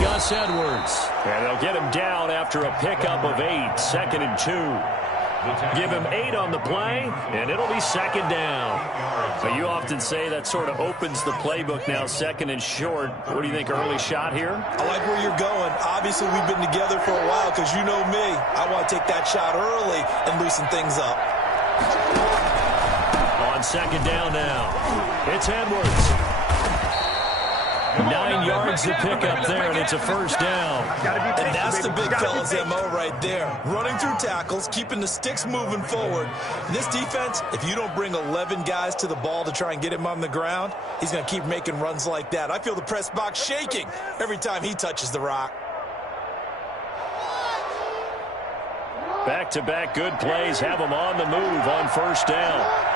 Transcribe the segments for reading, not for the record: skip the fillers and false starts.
Gus Edwards. And they'll get him down after a pickup of 8, 2nd and 2. Give him 8 on the play, and it'll be 2nd down. So you often say that sort of opens the playbook now, 2nd and short. What do you think, early shot here? I like where you're going. Obviously, we've been together for a while because you know me. I want to take that shot early and loosen things up. On 2nd down now, it's Edwards. 9 yards to pick up there, and it's a 1st down. And that's the big fella's MO right there. Running through tackles, keeping the sticks moving forward. In this defense, if you don't bring 11 guys to the ball to try and get him on the ground, he's going to keep making runs like that. I feel the press box shaking every time he touches the rock. Back-to-back good plays have him on the move on 1st down.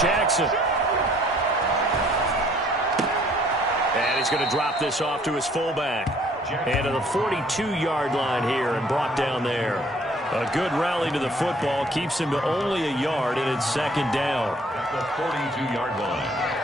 Jackson. And he's going to drop this off to his fullback. And to the 42-yard line here and brought down there. A good rally to the football keeps him to only a yard, and it's 2nd down. At the 42-yard line.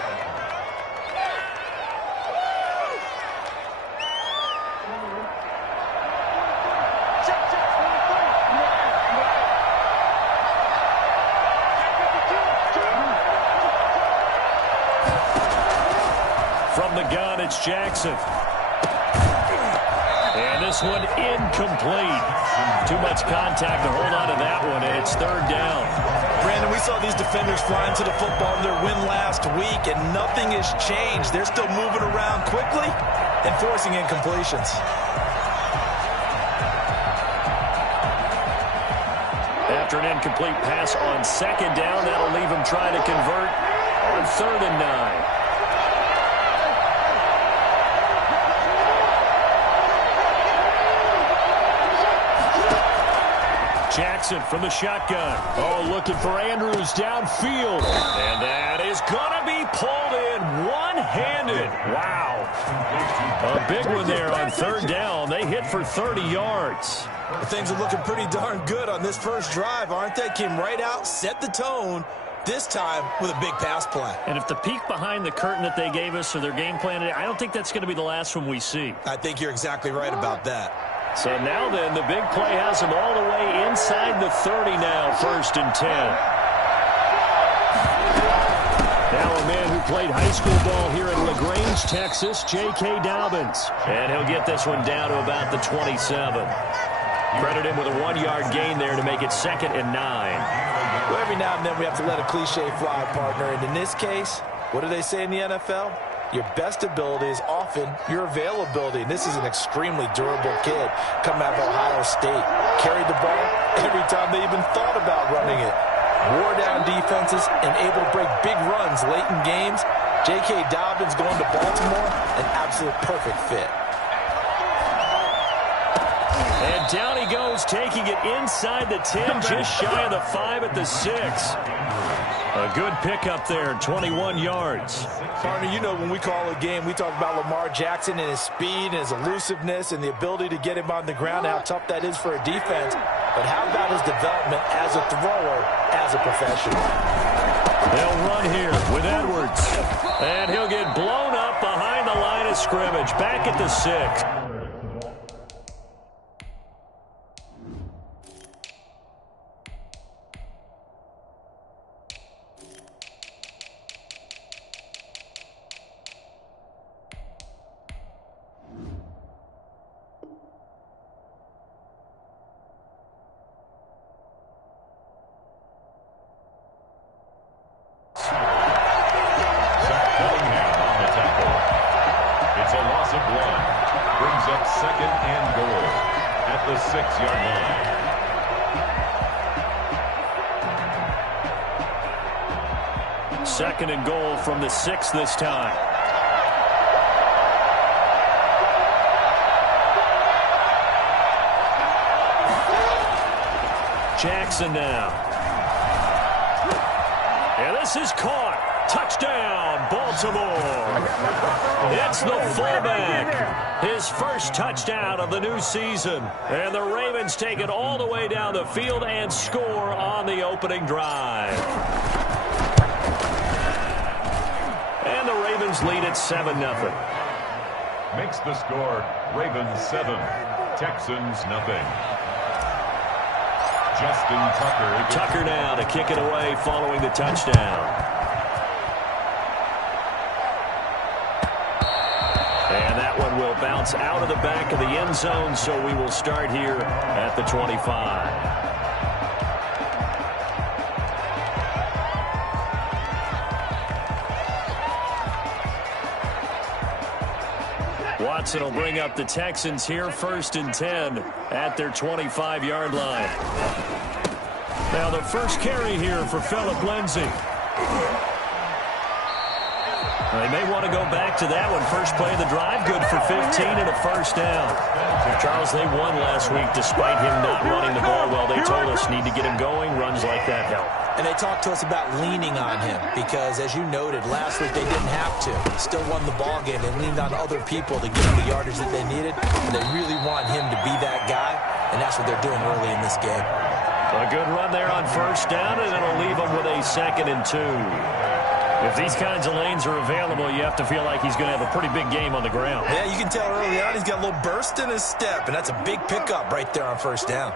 From the gun, it's Jackson. And this one incomplete. Too much contact to hold on to that one, and it's 3rd down. Brandon, we saw these defenders flying to the football in their win last week, and nothing has changed. They're still moving around quickly and forcing incompletions. After an incomplete pass on 2nd down, that'll leave him trying to convert on 3rd and 9. Jackson from the shotgun. Oh, looking for Andrews downfield. And that is going to be pulled in one-handed. Wow. A big one there on 3rd down. They hit for 30 yards. Things are looking pretty darn good on this first drive, aren't they? Came right out, set the tone, this time with a big pass play. And if the peek behind the curtain that they gave us or their game plan, I don't think that's going to be the last one we see. I think you're exactly right about that. So now then, the big play has them all the way inside the 30 now, 1st and 10. Now a man who played high school ball here in LaGrange, Texas, J.K. Dobbins. And he'll get this one down to about the 27. Credit him with a 1-yard gain there to make it 2nd and 9. Well, every now and then we have to let a cliche fly, partner. And in this case, what do they say in the NFL? Your best ability is often your availability. And this is an extremely durable kid coming out of Ohio State. Carried the ball every time they even thought about running it. Wore down defenses and able to break big runs late in games. J.K. Dobbins going to Baltimore, an absolute perfect fit. And down he goes, taking it inside the 10, just shy of the 5 at the 6. A good pickup there, 21 yards. Partner, you know when we call a game, we talk about Lamar Jackson and his speed and his elusiveness and the ability to get him on the ground, how tough that is for a defense. But how about his development as a thrower, as a professional? They'll run here with Edwards. And he'll get blown up behind the line of scrimmage, back at the 6. The 6-yard line. 2nd and goal from the 6 this time. Jackson now. And this is caught. Touchdown, Baltimore. It's the fullback. His first touchdown of the new season. And the Ravens take it all the way down the field and score on the opening drive. Ravens lead at 7-0. Makes the score Ravens 7, Texans nothing. Justin Tucker. Tucker now to kick it away following the touchdown. And that one will bounce out of the back of the end zone, so we will start here at the 25. Watson will bring up the Texans here, 1st and 10 at their 25-yard line. Now the first carry here for Phillip Lindsay. They may want to go back to that one. First play of the drive, good for 15 and a first down. Charles, they won last week despite him not running the ball well. They told us need to get him going. Runs like that help. And they talked to us about leaning on him because, as you noted, last week they didn't have to. Still won the ball game. They leaned on other people to get them the yardage that they needed. And they really want him to be that guy, and that's what they're doing early in this game. A good run there on first down, and it'll leave them with a 2nd and 2. If these kinds of lanes are available, you have to feel like he's going to have a pretty big game on the ground. Yeah, you can tell early on he's got a little burst in his step, and that's a big pickup right there on first down.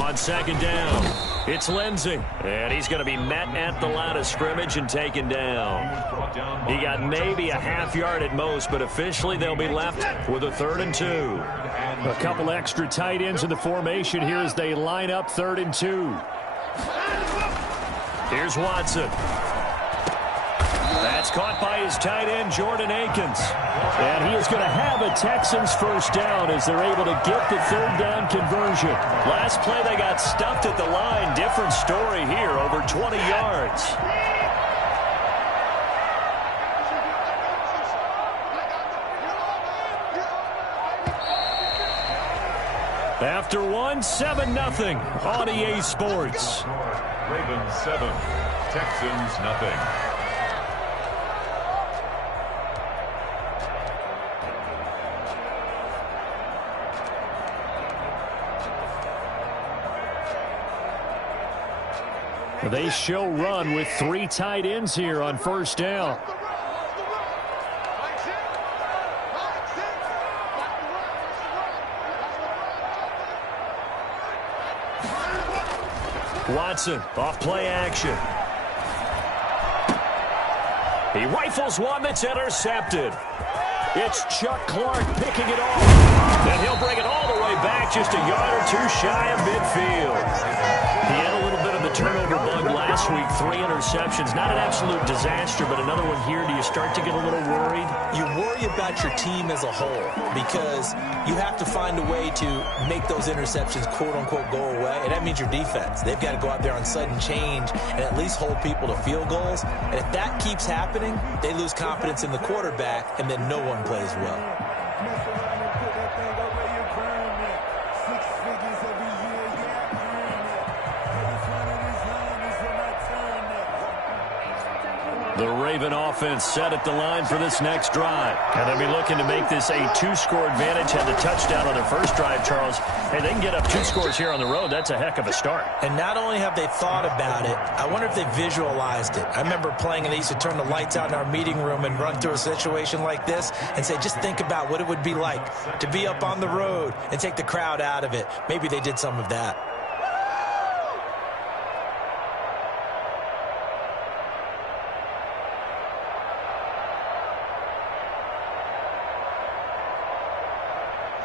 On 2nd down, it's Lindsay, and he's going to be met at the line of scrimmage and taken down. He got maybe a half yard at most, but officially they'll be left with a 3rd and 2. A couple extra tight ends in the formation here as they line up 3rd and 2. Here's Watson. That's caught by his tight end, Jordan Akins. And he is going to have a Texans first down as they're able to get the 3rd down conversion. Last play they got stuffed at the line. Different story here, over 20 yards. After one, 7-0 on EA Sports. Ravens 7, Texans nothing. They show run with 3 tight ends here on first down. Watson off play action. He rifles one that's intercepted. It's Chuck Clark picking it off. And he'll bring it all the way back, just a yard or 2 shy of midfield. He had a little bit of the turnover bug last week, 3 interceptions. Not an absolute disaster, but another one here. Do you start to get a little worried? You worry about your team as a whole because you have to find a way to make those interceptions, quote-unquote, go away, and that means your defense. They've got to go out there on sudden change and at least hold people to field goals. And if that keeps happening, they lose confidence in the quarterback, and then no one plays well. The Raven offense set at the line for this next drive. And they'll be looking to make this a 2-score advantage. Had the touchdown on their first drive, Charles. Hey, they can get up 2 scores here on the road. That's a heck of a start. And not only have they thought about it, I wonder if they visualized it. I remember playing and they used to turn the lights out in our meeting room and run through a situation like this and say, just think about what it would be like to be up on the road and take the crowd out of it. Maybe they did some of that.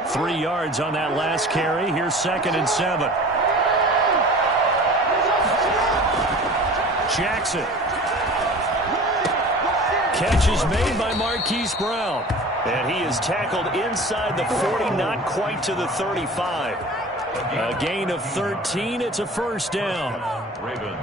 Three yards on that last carry. Here's 2nd and 7. Jackson. Catch is made by Marquise Brown. And he is tackled inside the 40, not quite to the 35. A gain of 13. It's a first down. Ravens.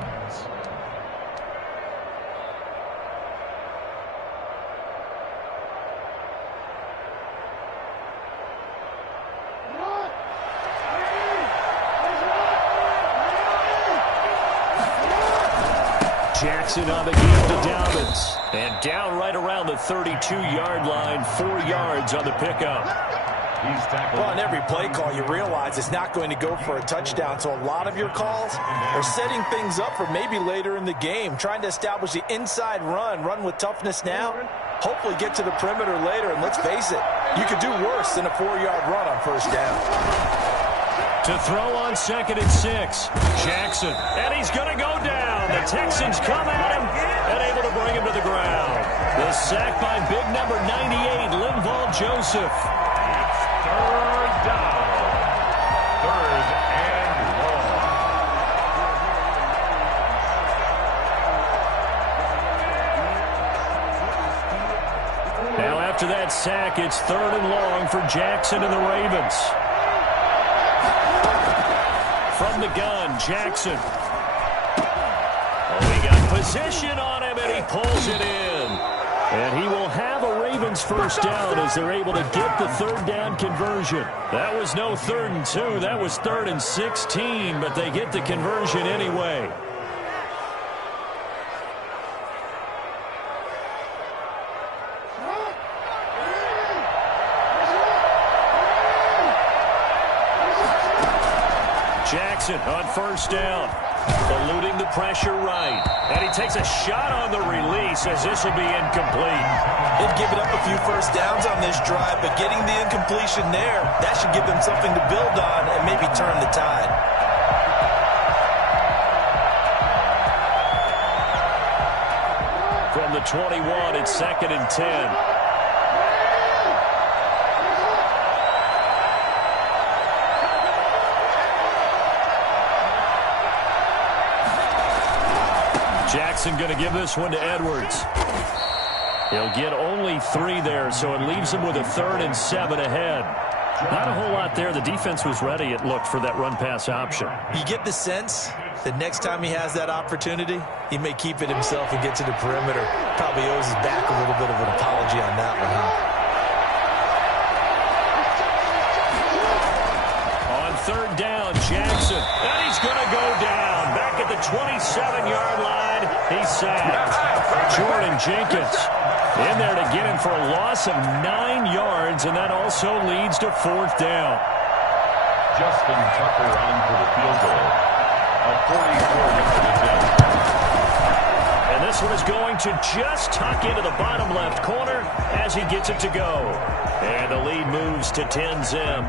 Jackson on the game to Dobbins. And down right around the 32-yard line, 4 yards on the pickup. He's tackled. Well, on every play call, you realize it's not going to go for a touchdown. So a lot of your calls are setting things up for maybe later in the game, trying to establish the inside run with toughness now, hopefully get to the perimeter later. And let's face it, you could do worse than a 4-yard run on first down. To throw on 2nd and 6. Jackson. And he's going to go down. The Texans come at him and able to bring him to the ground. The sack by big number 98, Linval Joseph. Third down. 3rd and long. Now after that sack, it's 3rd and long for Jackson and the Ravens. From the gun, Jackson. Oh, he got position on him, and he pulls it in. And he will have a Ravens first down as they're able to get the 3rd down conversion. That was no 3rd and 2. That was 3rd and 16, but they get the conversion anyway. Jackson on first down, eluding the pressure right. And he takes a shot on the release as this will be incomplete. They've given up a few first downs on this drive, but getting the incompletion there, that should give them something to build on and maybe turn the tide. From the 21, it's 2nd and 10. Jackson going to give this one to Edwards. He'll get only 3 there, so it leaves him with a 3rd and 7 ahead. Not a whole lot there. The defense was ready, it looked, for that run-pass option. You get the sense that next time he has that opportunity, he may keep it himself and get to the perimeter. Probably owes his back a little bit of an apology on that one, huh? On 3rd down, Jackson. And he's going to go down. Back at the 27-yard line. He's sacked. Jordan Jenkins in there to get him for a loss of 9 yards, and that also leads to 4th down. Justin Tucker on for the field goal. A 44-yard attempt. And this one is going to just tuck into the bottom left corner as he gets it to go. And the lead moves to 10-zip.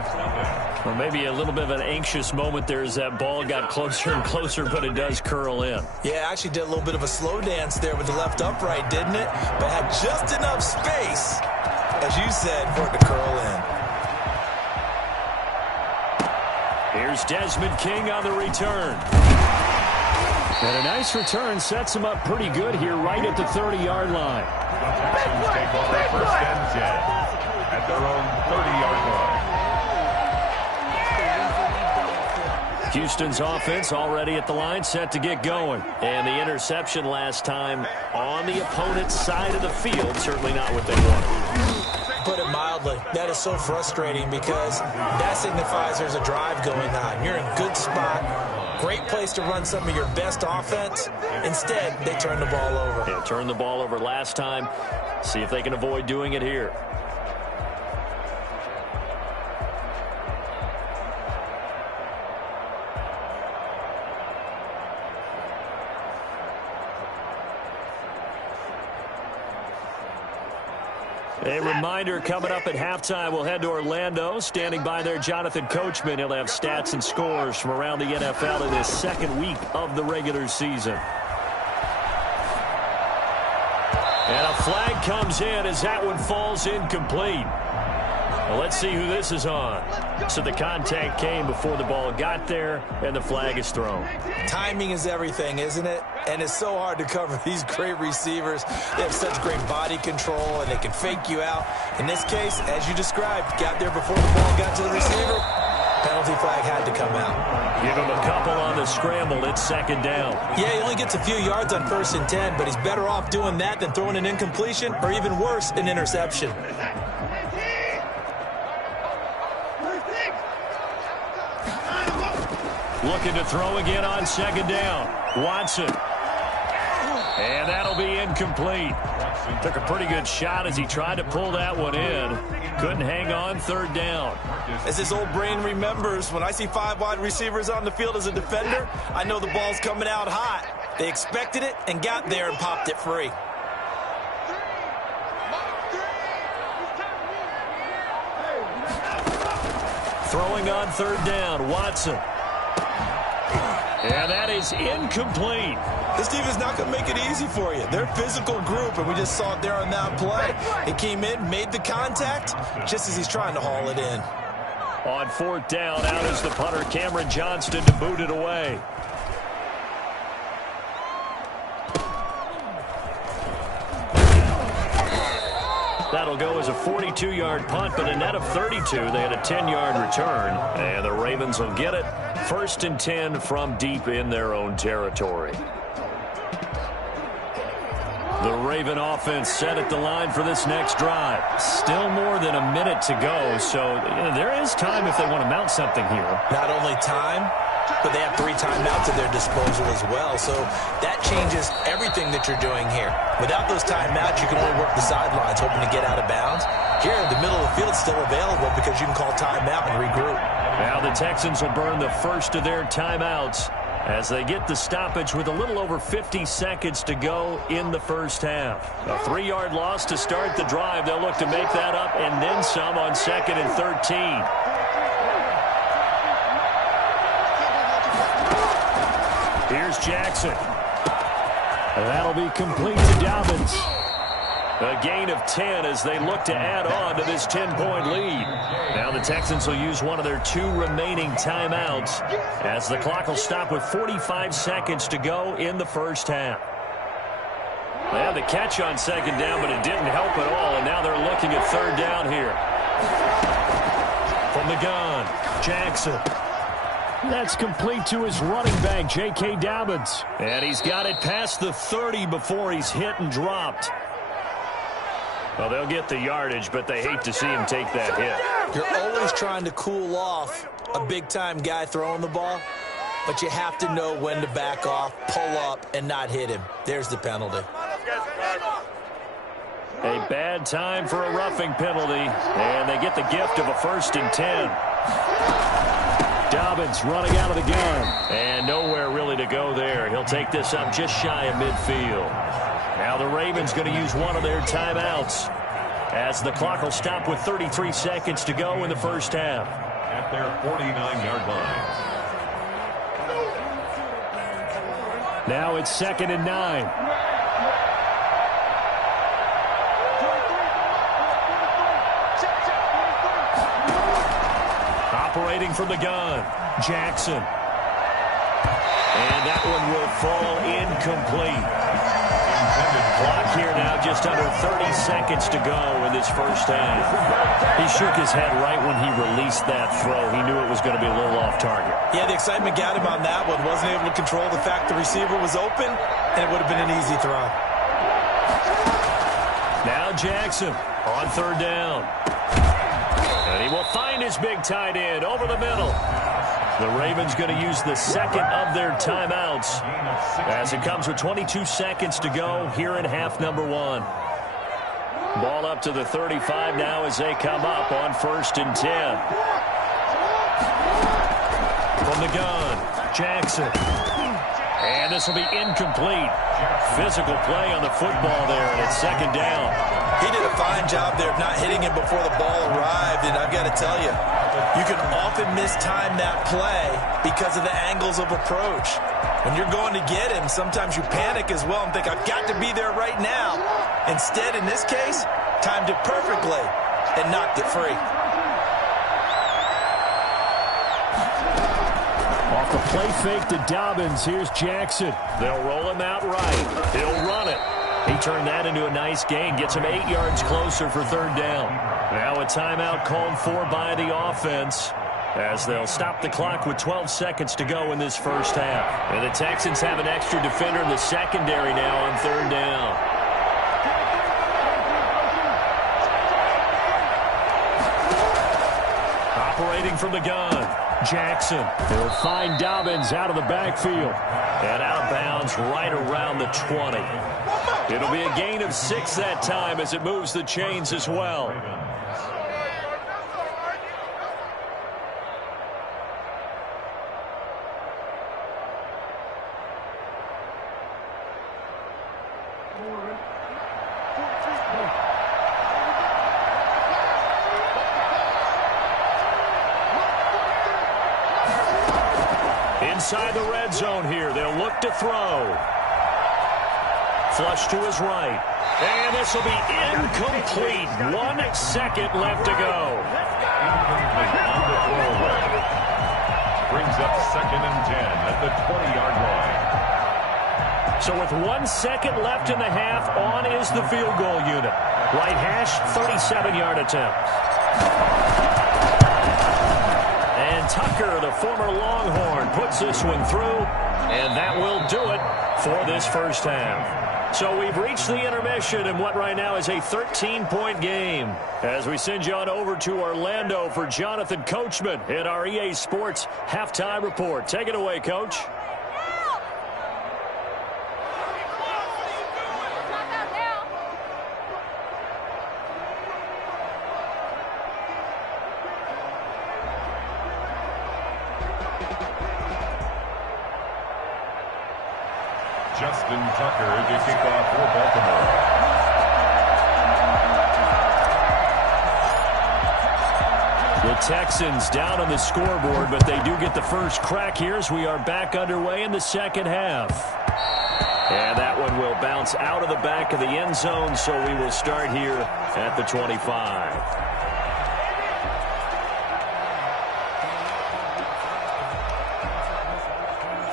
Well, maybe a little bit of an anxious moment there as that ball got closer and closer, but it does curl in. Yeah, actually did a little bit of a slow dance there with the left upright, didn't it? But had just enough space, as you said, for it to curl in. Here's Desmond King on the return. And a nice return sets him up pretty good here right at the 30-yard line. The Texans take over 1st and 10 at their own 30-yard line. Houston's offense already at the line, set to get going. And the interception last time on the opponent's side of the field, certainly not what they wanted. Put it mildly, that is so frustrating because that signifies there's a drive going on. You're in a good spot, great place to run some of your best offense. Instead, they turn the ball over. Yeah, turned the ball over last time. See if they can avoid doing it here. A reminder, coming up at halftime, we'll head to Orlando. Standing by there, Jonathan Coachman. He'll have stats and scores from around the NFL in this 2nd week of the regular season. And a flag comes in as that one falls incomplete. Well, let's see who this is on. So the contact came before the ball got there, and the flag is thrown. Timing is everything, isn't it? And it's so hard to cover these great receivers. They have such great body control, and they can fake you out. In this case, as you described, got there before the ball got to the receiver. Penalty flag had to come out. Give him a couple on the scramble. It's 2nd down. Yeah, he only gets a few yards on 1st and 10, but he's better off doing that than throwing an incompletion, or even worse, an interception. Looking to throw again on 2nd down. Watson. And that'll be incomplete. Took a pretty good shot as he tried to pull that one in. Couldn't hang on third down. As his old brain remembers, when I see 5 wide receivers on the field as a defender, I know the ball's coming out hot. They expected it and got there and popped it free. Throwing on third down, Watson. And that is incomplete. This team is not going to make it easy for you. They're a physical group, and we just saw it there on that play. It came in, made the contact, just as he's trying to haul it in. On fourth down, out is the punter, Cameron Johnston, to boot it away. That'll go as a 42-yard punt, but a net of 32. They had a 10-yard return, and the Ravens will get it. 1st and 10 from deep in their own territory. The Raven offense set at the line for this next drive. Still more than a minute to go, so there is time if they want to mount something here. Not only time, but they have 3 timeouts at their disposal as well, so that changes everything that you're doing here. Without those timeouts, you can only work the sidelines, hoping to get out of bounds. Here, the middle of the field is still available because you can call timeout and regroup. Now the Texans will burn the first of their timeouts as they get the stoppage with a little over 50 seconds to go in the first half. A 3-yard loss to start the drive. They'll look to make that up and then some on 2nd and 13. Here's Jackson. That'll be complete to Dobbins. A gain of 10 as they look to add on to this 10-point lead. Now the Texans will use one of their 2 remaining timeouts as the clock will stop with 45 seconds to go in the first half. They had the catch on 2nd down, but it didn't help at all, and now they're looking at 3rd down here. From the gun, Jackson. That's complete to his running back, J.K. Dobbins. And he's got it past the 30 before he's hit and dropped. Well, they'll get the yardage, but they hate to see him take that hit. You're always trying to cool off a big-time guy throwing the ball, but you have to know when to back off, pull up, and not hit him. There's the penalty. A bad time for a roughing penalty, and they get the gift of a 1st and 10. Dobbins running out of the gun, and nowhere really to go there. He'll take this up just shy of midfield. Now the Ravens going to use one of their timeouts as the clock will stop with 33 seconds to go in the first half. At their 49-yard line. Now it's 2nd and 9. Operating from the gun, Jackson. And that one will fall incomplete. Clock here now just under 30 seconds to go in this first half. He shook his head right when he released that throw. He knew it was going to be a little off target. Yeah, the excitement got him on that one. Wasn't able to control the fact the receiver was open, and it would have been an easy throw. Now Jackson on 3rd down. And he will find his big tight end over the middle. The Ravens going to use the 2nd of their timeouts as it comes with 22 seconds to go here in half number 1. Ball up to the 35 now as they come up on 1st and 10. From the gun, Jackson. And this will be incomplete. Physical play on the football there, and it's 2nd down. He did a fine job there of not hitting him before the ball arrived, and I've got to tell you, you can often mistime that play because of the angles of approach. When you're going to get him, sometimes you panic as well and think, I've got to be there right now. Instead, in this case, timed it perfectly and knocked it free. Off the play fake to Dobbins, here's Jackson. They'll roll him out right. He'll run it. He turned that into a nice gain, gets him 8 yards closer for 3rd down. Now a timeout called for by the offense as they'll stop the clock with 12 seconds to go in this first half. And the Texans have an extra defender in the secondary now on 3rd down. Operating from the gun, Jackson. He'll find Dobbins out of the backfield. And out of bounds downs right around the 20. It'll be a gain of 6 that time as it moves the chains as well. Inside the red zone here, they'll look to throw. Flush to his right. And this will be incomplete. 1 second left to go. Incomplete on the throwaway. Brings up 2nd and 10 at the 20-yard line. So with 1 second left in the half, on is the field goal unit. Right hash, 37-yard attempt. And Tucker, the former Longhorn, puts this one through, and that will do it for this first half. So we've reached the intermission in what right now is a 13-point game. As we send you on over to Orlando for Jonathan Coachman in our EA Sports Halftime Report. Take it away, Coach. Justin Tucker to kick off for Baltimore. The Texans down on the scoreboard, but they do get the first crack here as we are back underway in the second half. And that one will bounce out of the back of the end zone, so we will start here at the 25.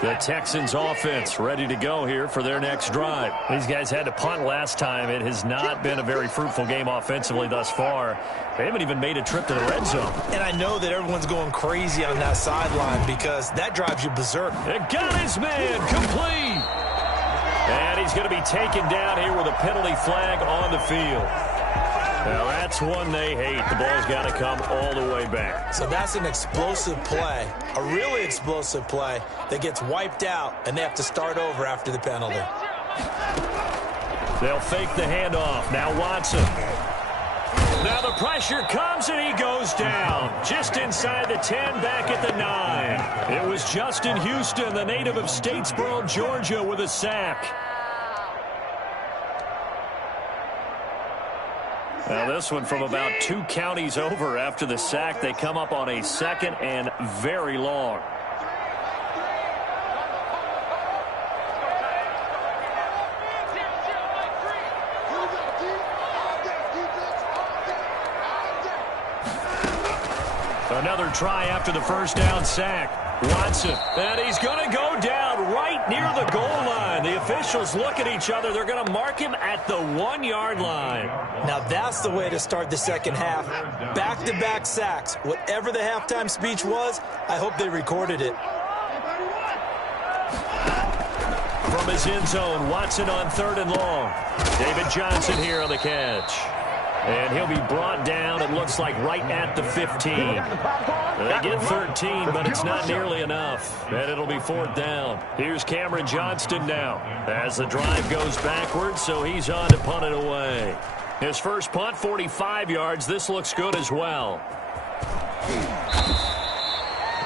The Texans offense ready to go here for their next drive. These guys had to punt last time. It has not been a very fruitful game offensively thus far. They haven't even made a trip to the red zone. And I know that everyone's going crazy on that sideline because that drives you berserk. It got his man complete. And he's going to be taken down here with a penalty flag on the field. Now, that's one they hate. The ball's got to come all the way back. So that's an explosive play, a really explosive play that gets wiped out, and they have to start over after the penalty. They'll fake the handoff. Now Watson. Now the pressure comes, and he goes down. Just inside the 10, back at the 9. It was Justin Houston, the native of Statesboro, Georgia, with a sack. Now this one from about 2 counties over after the sack. They come up on a 2nd and very long. Another try after the first down sack. Watson, and he's going to go down right near the goal line. The officials look at each other. They're going to mark him at the 1-yard line. Now that's the way to start the second half. Back-to-back sacks. Whatever the halftime speech was, I hope they recorded it. From his end zone, Watson on 3rd and long. David Johnson here on the catch. And he'll be brought down, it looks like, right at the 15. They get 13, but it's not nearly enough. And it'll be 4th down. Here's Cameron Johnston now as the drive goes backwards, so he's on to punt it away. His first punt, 45 yards. This looks good as well.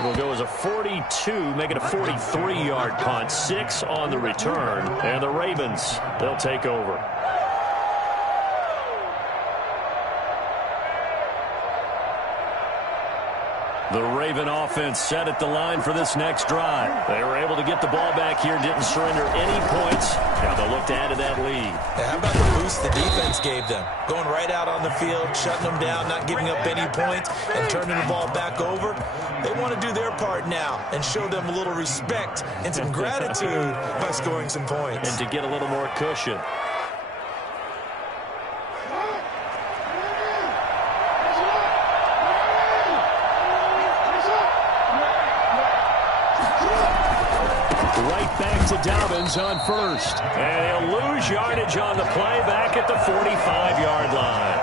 It'll go as a 42, make it a 43-yard punt. 6 on the return. And the Ravens, they'll take over. The Raven offense set at the line for this next drive. They were able to get the ball back here, didn't surrender any points. Now they'll look to add to that lead. How about the boost the defense gave them? Going right out on the field, shutting them down, not giving up any points, and turning the ball back over. They want to do their part now and show them a little respect and some gratitude by scoring some points. And to get a little more cushion. To Dobbins on 1st. And he'll lose yardage on the play back at the 45-yard line.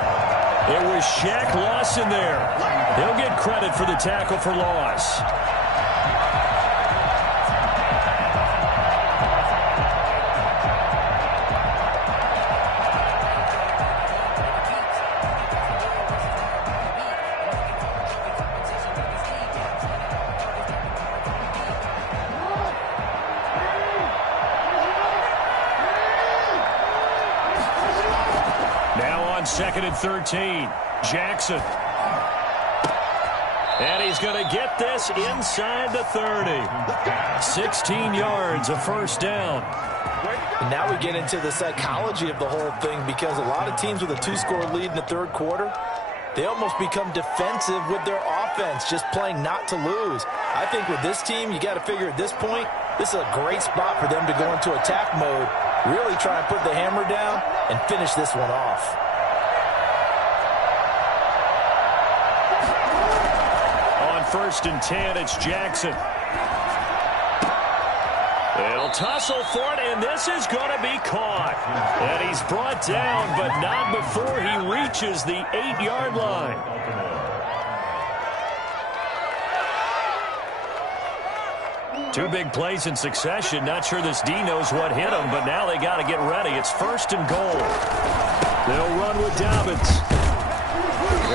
It was Shaq Lawson there. He'll get credit for the tackle for loss. on 2nd and 13. Jackson. And he's going to get this inside the 30. 16 yards, a first down. And now we get into the psychology of the whole thing, because a lot of teams with a 2-score lead in the third quarter, they almost become defensive with their offense, just playing not to lose. I think with this team, you got to figure at this point, this is a great spot for them to go into attack mode, really try and put the hammer down and finish this one off. On 1st and 10, it's Jackson. They'll tussle for it, and this is going to be caught. And he's brought down, but not before he reaches the 8-yard line. Two big plays in succession. Not sure this D knows what hit him, but now they got to get ready. It's 1st and goal. They'll run with Dobbins.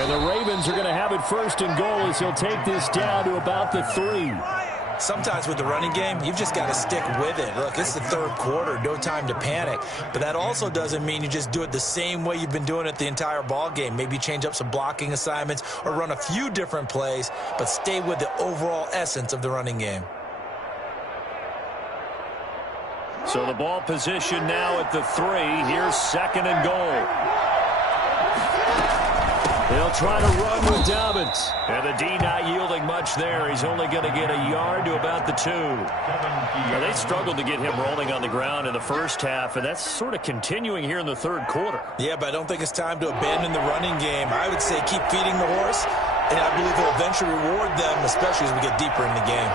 And the Ravens are going to have it 1st and goal as he'll take this down to about the 3. Sometimes with the running game, you've just got to stick with it. Look, it's the third quarter, no time to panic. But that also doesn't mean you just do it the same way you've been doing it the entire ball game. Maybe change up some blocking assignments or run a few different plays, but stay with the overall essence of the running game. So the ball position now at the 3. Here's 2nd and goal. They'll try to run with Dobbins. And the D not yielding much there. He's only going to get a yard to about the 2. Now, they struggled to get him rolling on the ground in the first half, and that's sort of continuing here in the third quarter. Yeah, but I don't think it's time to abandon the running game. I would say keep feeding the horse, and I believe he'll eventually reward them, especially as we get deeper in the game.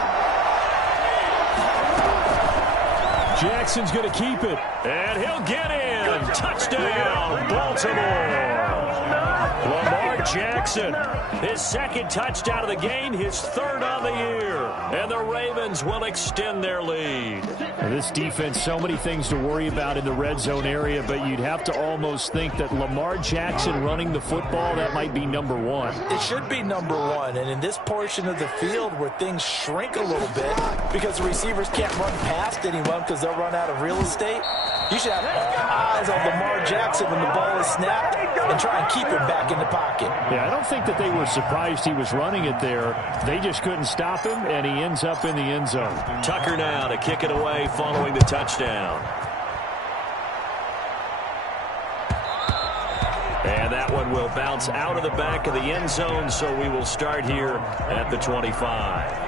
Jackson's going to keep it, and he'll get in. Touchdown, Baltimore. Lamar Jackson, his 2nd touchdown of the game, his 3rd on the year. And the Ravens will extend their lead. Now, this defense, so many things to worry about in the red zone area, but you'd have to almost think that Lamar Jackson running the football, that might be number 1. It should be number 1, and in this portion of the field where things shrink a little bit because the receivers can't run past anyone because they'll run out of real estate, you should have all eyes on Lamar Jackson when the ball is snapped and try and keep him back in the pocket. Yeah, I don't think that they were surprised he was running it there. They just couldn't stop him, and he ends up in the end zone. Tucker now to kick it away following the touchdown. And that one will bounce out of the back of the end zone, so we will start here at the 25.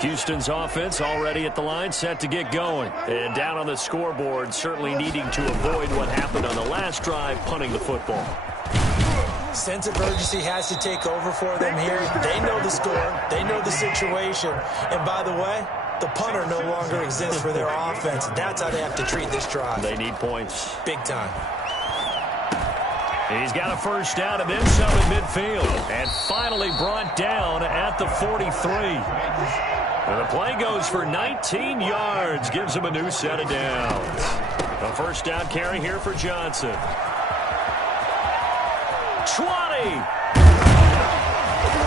Houston's offense already at the line, set to get going. And down on the scoreboard, certainly needing to avoid what happened on the last drive, punting the football. Sense of urgency has to take over for them here. They know the score. They know the situation. And by the way, the punter no longer exists for their offense. That's how they have to treat this drive. They need points. Big time. He's got a first down and then some in midfield. And finally brought down at the 43. And the play goes for 19 yards. Gives him a new set of downs. A first down carry here for Johnson. 20.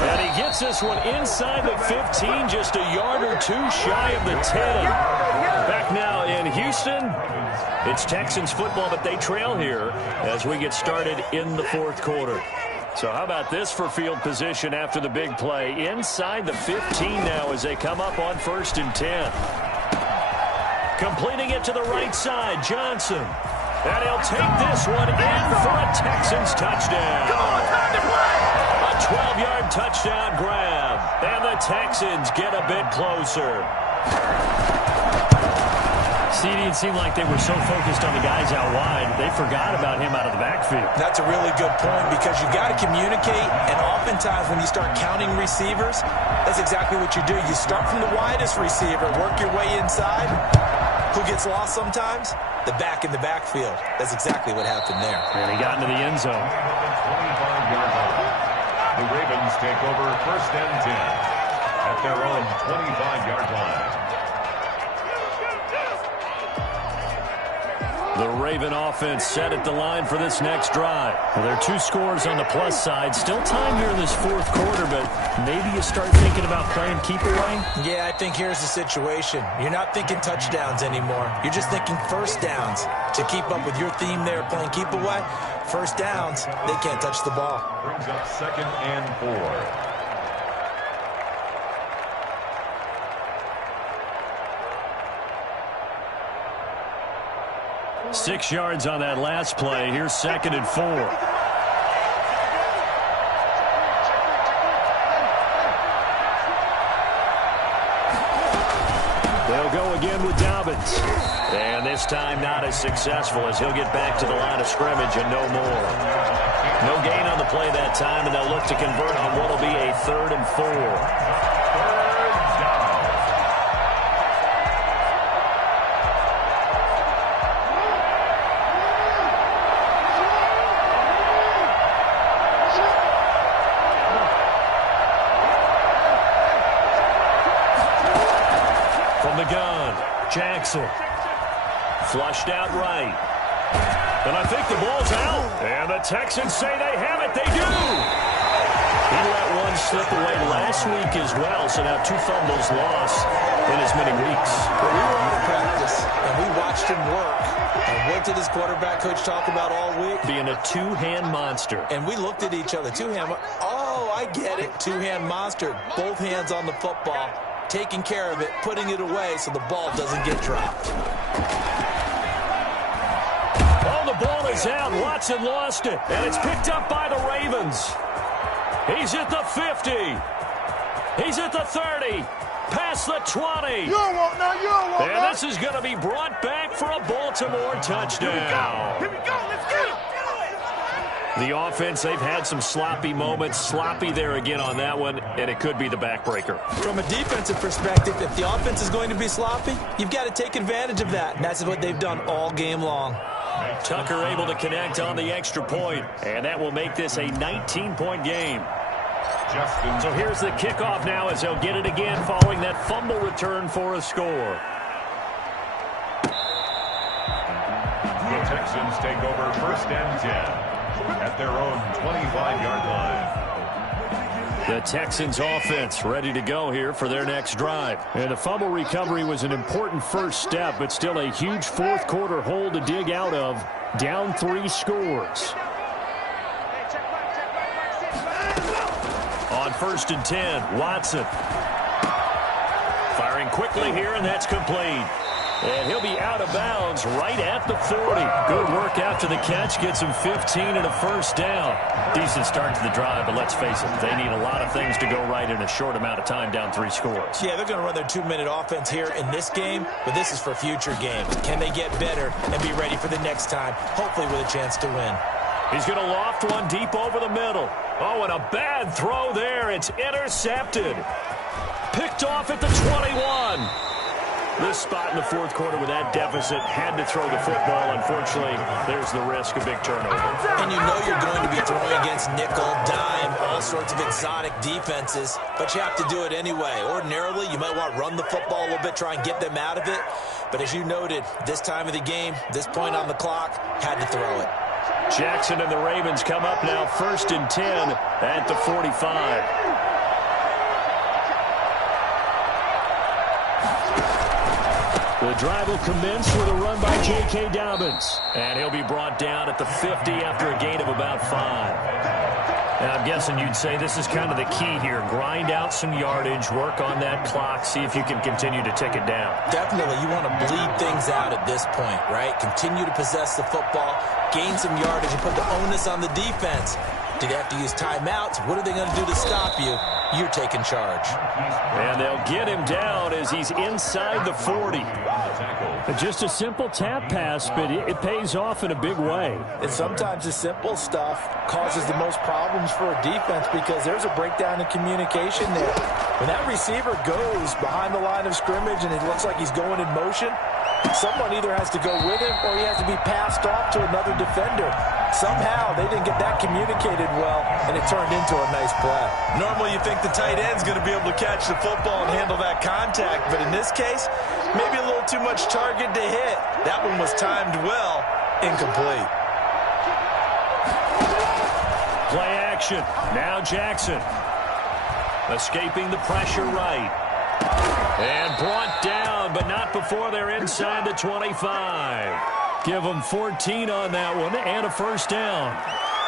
And he gets this one inside the 15, just a yard or two shy of the 10. Back now in Houston. It's Texans football, but they trail here as we get started in the fourth quarter. So how about this for field position after the big play? Inside the 15 now as they come up on 1st and 10. Completing it to the right side, Johnson. And he'll take this one in for a Texans touchdown. Come on, time to play. A 12-yard touchdown grab. And the Texans get a bit closer. See, it seemed like they were so focused on the guys out wide, they forgot about him out of the backfield. That's a really good point because you've got to communicate, and oftentimes when you start counting receivers, that's exactly what you do. You start from the widest receiver, work your way inside. Who gets lost sometimes? The back in the backfield. That's exactly what happened there. And he got into the end zone. 25-yard line. The Ravens take over 1st and 10 at their own 25-yard line. The Raven offense set at the line for this next drive. Well, there are 2 scores on the plus side. Still time here in this fourth quarter, but maybe you start thinking about playing keep away? Yeah, I think here's the situation. You're not thinking touchdowns anymore. You're just thinking first downs. To keep up with your theme there, playing keep away, first downs, they can't touch the ball. Brings up 2nd and 4. 6 yards on that last play. Here's 2nd and 4. They'll go again with Dobbins. And this time not as successful as he'll get back to the line of scrimmage and no more. No gain on the play that time, and they'll look to convert on what will be a 3rd and 4. Jackson. Flushed out right. And I think the ball's out. And the Texans say they have it. They do. He let one slip away last week as well, so now 2 fumbles lost in as many weeks. Well, we were out of practice, and we watched him work. And what did his quarterback coach talk about all week? Being a 2-hand monster. And we looked at each other. 2-hand. Oh, I get it. 2-hand monster. Both hands on the football. Taking care of it, putting it away so the ball doesn't get dropped. Oh, the ball is out. Watson lost it, and it's picked up by the Ravens. He's at the 50. He's at the 30. Past the 20. You don't want now. You don't want and this is going to be brought back for a Baltimore touchdown. Here we go. Let's get it. The offense, they've had some sloppy moments. Sloppy there again on that one, and it could be the backbreaker. From a defensive perspective, if the offense is going to be sloppy, you've got to take advantage of that, and that's what they've done all game long. Tucker able to connect on the extra point, and that will make this a 19-point game. So here's the kickoff now as they'll get it again following that fumble return for a score. The Texans take over 1st and 10. At their own 25-yard line. The Texans offense ready to go here for their next drive. And the fumble recovery was an important first step, but still a huge fourth quarter hole to dig out of. Down 3 scores. On 1st and 10, Watson. Firing quickly here, and that's complete. And he'll be out of bounds right at the 40. Good work after the catch. Gets him 15 and a first down. Decent start to the drive, but let's face it, they need a lot of things to go right in a short amount of time, down 3 scores. Yeah, they're going to run their 2-minute offense here in this game, but this is for future games. Can they get better and be ready for the next time, hopefully with a chance to win? He's going to loft one deep over the middle. Oh, and a bad throw there. It's intercepted. Picked off at the 21. This spot in the fourth quarter with that deficit had to throw the football. Unfortunately, there's the risk of big turnover. And you know you're going to be throwing against nickel, dime, all sorts of exotic defenses, but you have to do it anyway. Ordinarily, you might want to run the football a little bit, try and get them out of it. But as you noted, this time of the game, this point on the clock, had to throw it. Jackson and the Ravens come up now 1st and 10 at the 45. The drive will commence with a run by J.K. Dobbins. And he'll be brought down at the 50 after a gain of about 5. And I'm guessing you'd say this is kind of the key here. Grind out some yardage, work on that clock, see if you can continue to tick it down. Definitely. You want to bleed things out at this point, right? Continue to possess the football, gain some yardage, and put the onus on the defense. Do they have to use timeouts? What are they going to do to stop you? You're taking charge. And they'll get him down as he's inside the 40. Just a simple tap pass, but it pays off in a big way. And sometimes the simple stuff causes the most problems for a defense because there's a breakdown in communication there. When that receiver goes behind the line of scrimmage and it looks like he's going in motion, someone either has to go with him or he has to be passed off to another defender. Somehow they didn't get that communicated well, and it turned into a nice play. Normally you think the tight end's going to be able to catch the football and handle that contact, but in this case, Maybe a little too much target to hit. That one was timed well. Incomplete. Play action. Now Jackson. Escaping the pressure right. And brought down, but not before they're inside the 25. Give them 14 on that one and a first down.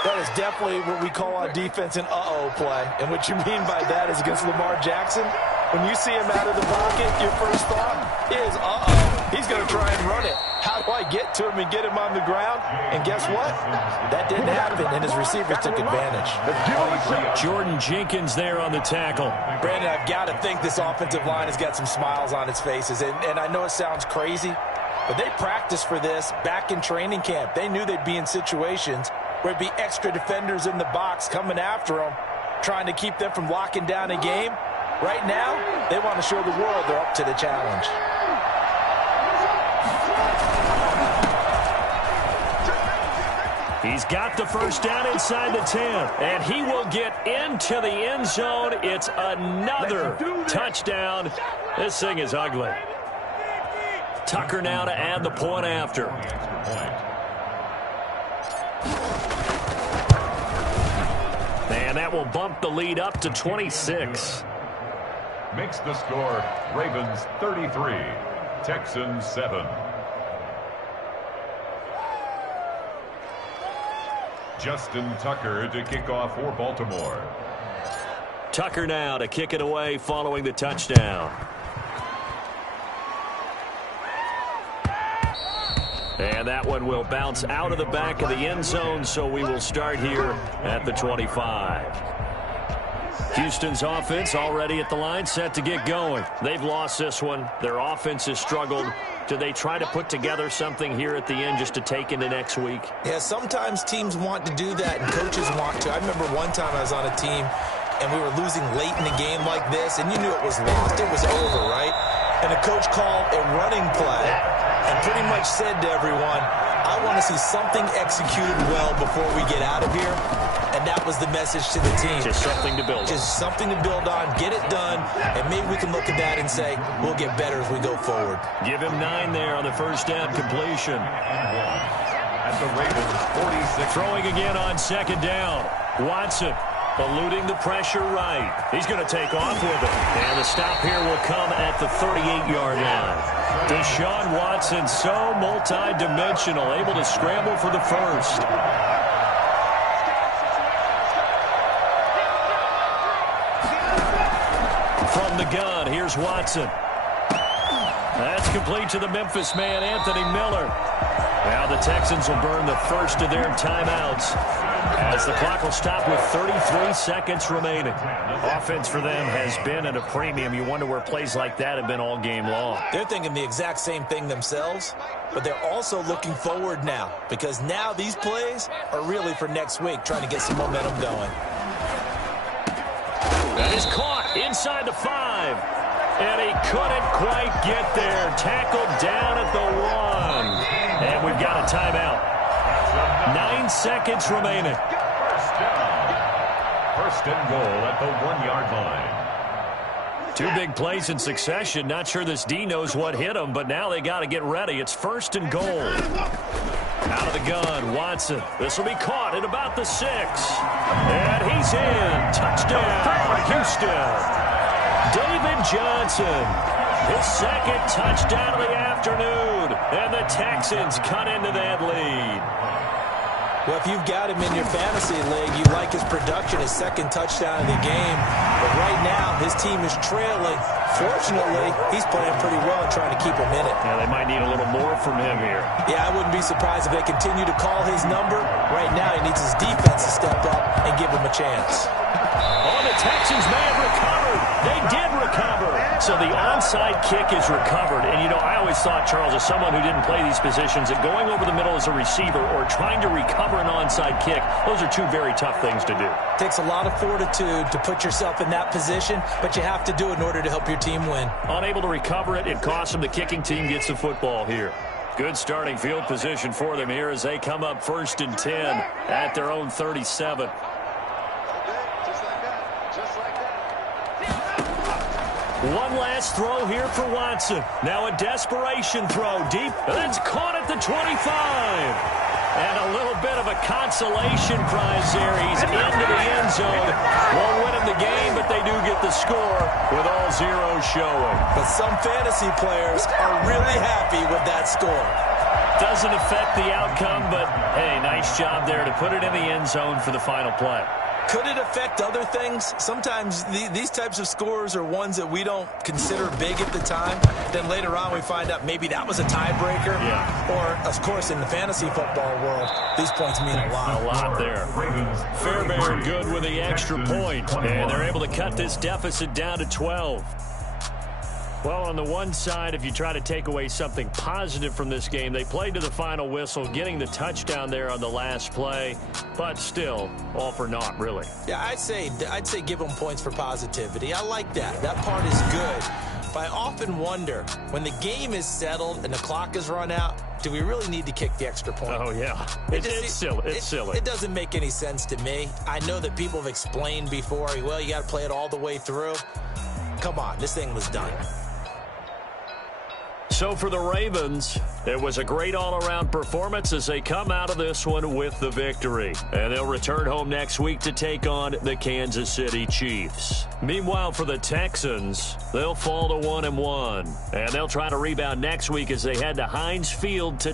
That is definitely what we call on defense an uh-oh play. And what you mean by that is against Lamar Jackson, when you see him out of the pocket, your first thought is, uh-oh, he's going to try and run it. How do I get to him and get him on the ground? And guess what? That didn't happen, and his receivers took advantage. Jordan Jenkins there on the tackle. Brandon, I've got to think this offensive line has got some smiles on its faces. And I know it sounds crazy, but they practiced for this back in training camp. They knew they'd be in situations where there'd be extra defenders in the box coming after them, trying to keep them from locking down a game. Right now, they want to show the world they're up to the challenge. He's got the first down inside the 10, and he will get into the end zone. It's another touchdown. This thing is ugly. Tucker now to add the point after. And that will bump the lead up to 26. Makes the score Ravens 33, Texans 7. Justin Tucker to kick off for Baltimore. Tucker now to kick it away following the touchdown. And that one will bounce out of the back of the end zone, so we will start here at the 25. Houston's offense already at the line, set to get going. They've lost this one. Their offense has struggled. Do they try to put together something here at the end just to take into next week? Yeah, sometimes teams want to do that and coaches want to. I remember one time I was on a team and we were losing late in the game like this, and you knew it was lost. It was over, right? And the coach called a running play and pretty much said to everyone, I want to see something executed well before we get out of here. And that was the message to the team. Just something to build on. Just something to build on, get it done, and maybe we can look at that and say, we'll get better as we go forward. Give him 9 there on the first down completion. At the Ravens 46. Throwing again on second down. Watson eluding the pressure right. He's going to take off with it. And the stop here will come at the 38-yard line. Deshaun Watson, so multi-dimensional, able to scramble for the first. From the gun, here's Watson. That's complete to the Memphis man, Anthony Miller. Now the Texans will burn the first of their timeouts as the clock will stop with 33 seconds remaining. Offense for them has been at a premium. You wonder where plays like that have been all game long. They're thinking the exact same thing themselves, but they're also looking forward now because now these plays are really for next week, trying to get some momentum going. That is caught inside the 5. And he couldn't quite get there. Tackled down at the 1. And we've got a timeout. 9 seconds remaining. First and goal at the 1-yard line. 2 big plays in succession. Not sure this D knows what hit him, but now they got to get ready. It's first and goal. Out of the gun, Watson. This will be caught at about the 6. And he's in. Touchdown, Houston. David Johnson, his second touchdown of the afternoon. And the Texans cut into that lead. Well, if you've got him in your fantasy league, you like his production, his second touchdown of the game. But right now, his team is trailing. Fortunately, he's playing pretty well and trying to keep him in it. Yeah, they might need a little more from him here. Yeah, I wouldn't be surprised if they continue to call his number. Right now, he needs his defense to step up and give him a chance. Oh, the Texans may have recovered. They did recover. So the onside kick is recovered. And, you know, I always thought, Charles, as someone who didn't play these positions, that going over the middle as a receiver or trying to recover an onside kick, those are 2 very tough things to do. It takes a lot of fortitude to put yourself in that position, but you have to do it in order to help your team win. Unable to recover it, it costs them. The kicking team gets the football here. Good starting field position for them here as they come up first and 10 at their own 37. One last throw here for Watson. Now a desperation throw deep. That's caught at the 25. And a little bit of a consolation prize there. He's into the end zone. Won't win him the game, but they do get the score with all zeros showing. But some fantasy players are really happy with that score. Doesn't affect the outcome, but, hey, nice job there to put it in the end zone for the final play. Could it affect other things? Sometimes these types of scores are ones that we don't consider big at the time. Then later on we find out maybe that was a tiebreaker. Yeah. Or, of course, in the fantasy football world, these points mean a lot. A lot there. Fairbairn good with the extra point. And they're able to cut this deficit down to 12. Well, on the one side, if you try to take away something positive from this game, they played to the final whistle, getting the touchdown there on the last play, but still, all for naught, really. Yeah, I'd say give them points for positivity. I like that. That part is good. But I often wonder, when the game is settled and the clock is run out, do we really need to kick the extra point? Oh, yeah. It's silly. It's silly. It doesn't make any sense to me. I know that people have explained before, well, you got to play it all the way through. Come on, this thing was done. So for the Ravens, it was a great all-around performance as they come out of this one with the victory. And they'll return home next week to take on the Kansas City Chiefs. Meanwhile, for the Texans, they'll fall to 1-1. And they'll try to rebound next week as they head to Heinz Field to